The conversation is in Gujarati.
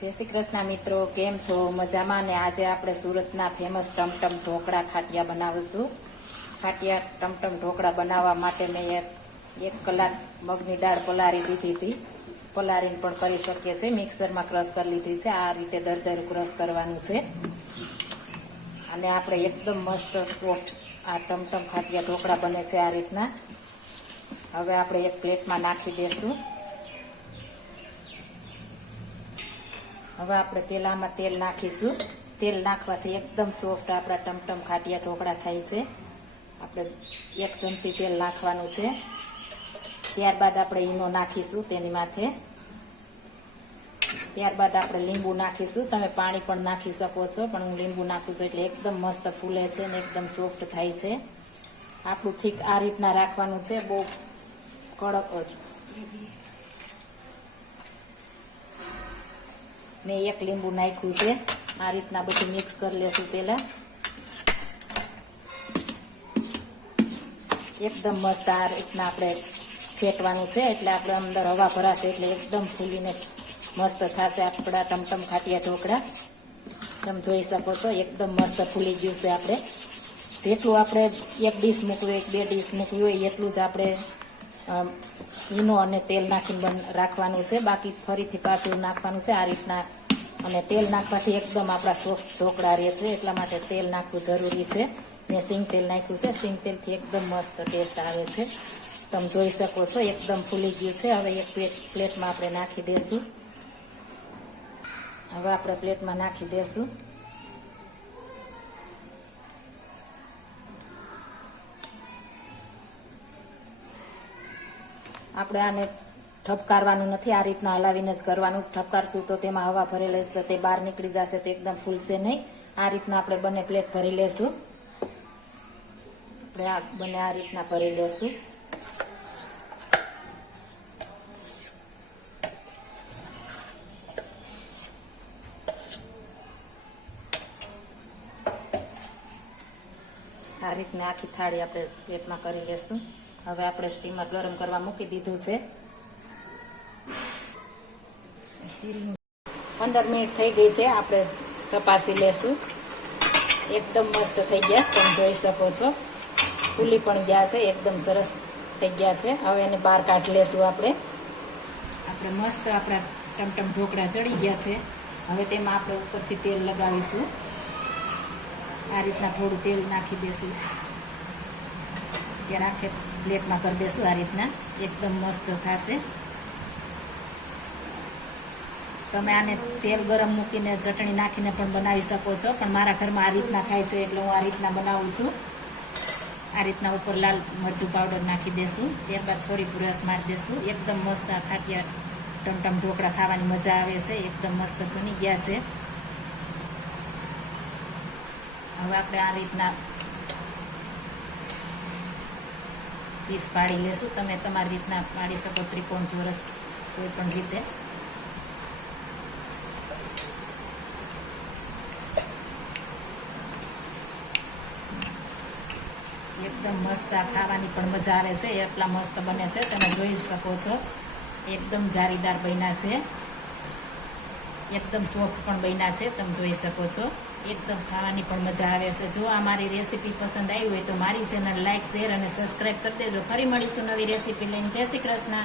जय श्री कृष्ण मित्रों, केम छो? मजामां ने आज आपणे सूरतना फेमस टमटम ढोकळा खाटिया बनावशुं। खाटिया टमटम ढोकळा बनाववा माटे मैं एक कलाक मगनी दाळ पलारी दीधी हती। पलारीने पण करी शकीए छे। मिक्सरमां क्रश करी लीधी छे। आ रीते दरदर क्रश करवानुं छे अने आपणे एकदम मस्त सॉफ्ट आ टमटम खाटिया ढोकळा बने छे। आ रीतना हवे आपणे एक प्लेटमां नाखी देशुं। हवे आपणे पेलामां तेल नाखीशुं। तेल नाखवाथी एकदम सॉफ्ट आपणा टमटम खाटिया ढोकळा थाय छे। आपणे 1 चमची तेल नाखवानुं छे। त्यारबाद आपणे ईनो नाखीशुं तेनी माथे। त्यारबाद आपणे લીંબુ नाखीशुं। तमे पाणी पण नाखी शको छो, पण हुं લીંબુ नाखुं छुं એટલે एकदम मस्त फूले छे ने एकदम सॉफ्ट थाय छे। आपणुं थीक आ रीतना राखवानुं छे, बहु कड़क मैं 1 લીંબુ नाख्યું છે। आ રીતના બધું મિક્સ કરી લેશું। પહેલા એકદમ મસ્ત આ રીતના આપણે ફેટવાનું છે, એટલે આપણે અંદર હવા ભરાશે એટલે એકદમ ફૂલીને મસ્ત થશે આપણા ટમટમ ખાટિયા ઢોકળા। તમે જોઈ શકો છો એકદમ મસ્ત ફૂલી ગયું છે। આપણે જેટલું આપણે 1 ડીશ મૂકવું હોય 2 ડીશ મૂકવી હોય એટલું જ આપણે ઈનો અને તેલ નાખીને રાખવાનું છે। બાકી ફરીથી પાછું નાખવાનું છે આ રીતના। અને તેલ નાખવાથી એકદમ આપણા સોફ્ટ ઢોકળા રહે છે, એટલા માટે તેલ નાખવું જરૂરી છે। મેં સિંગ તેલ નાખ્યું છે। સિંગ તેલથી એકદમ મસ્ત ટેસ્ટ આવે છે। તમે જોઈ શકો છો એકદમ ફૂલી ગયું છે। હવે એક પ્લેટમાં આપણે નાખી દેશું। હવે આપણે પ્લેટમાં નાખી દેશું। આપણે આને ઠપકારવાનું નથી, આ રીતના હલાવીને જ કરવાનું। ઠપકારશું તો તેમાં હવા ભરેલી હશે, તે બહાર નીકળી જશે તો એકદમ ફૂલશે નહીં। આ રીતના આપણે બંને પ્લેટ ભરી લેશું। આપણે આ બંને આ રીતના ભરી લેશું। આ રીતના આખી થાળી આપણે પ્લેટમાં કરી લેશું। હવે આપણે સ્ટીમર ગરમ કરવા મૂકી દીધું છે। 15 મિનિટ થઈ ગઈ છે। આપણે તપાસી લેશું। એકદમ મસ્ત થઈ ગયા, તમે જોઈ શકો છો ફૂલી પણ ગયા છે, એકદમ સરસ થઈ ગયા છે। હવે એને બહાર કાઢી લેશું। આપણે મસ્ત આપણા ટમટમ ઢોકળા ચડી ગયા છે। હવે તેમાં આપણે ઉપરથી તેલ લગાવીશું। આ રીતના થોડું તેલ નાખી દેશું, ત્યારે આખે પ્લેટમાં કરી દેશું। આ રીતના એકદમ મસ્ત થશે। તમે આને તેલ ગરમ મૂકીને ચટણી નાખીને પણ બનાવી શકો છો, પણ મારા ઘરમાં આ રીતના ખાય છે એટલે હું આ રીતના બનાવું છું। આ રીતના ઉપર લાલ મરચું પાવડર નાખી દેશું। ત્યારબાદ થોડી બ્રશ મારી દેશું। એકદમ મસ્ત આ ખાટિયા ટમટમ ઢોકળા ખાવાની મજા આવે છે। એકદમ મસ્ત બની ગયા છે। હવે આપણે આ રીતના પીસ પાડી લેશું। તમે તમારી રીતના પાડી શકો, ત્રિકોણ, ચોરસ, કોઈ પણ રીતે। એકદમ મસ્ત આ ખાવાની પણ મજા આવે છે, એટલા મસ્ત બને છે। તમે જોઈ શકો છો એકદમ જારીદાર બન્યા છે, એકદમ સોફ્ટ પણ બન્યા છે। તમે જોઈ શકો છો એકદમ ખાવાની પણ મજા આવે છે। જો આ મારી રેસીપી પસંદ આવી હોય તો મારી ચેનલ લાઈક, શેર અને સબસ્ક્રાઈબ કરી દેજો। ફરી મળીશું નવી રેસીપી લઈને। જય શ્રી કૃષ્ણ।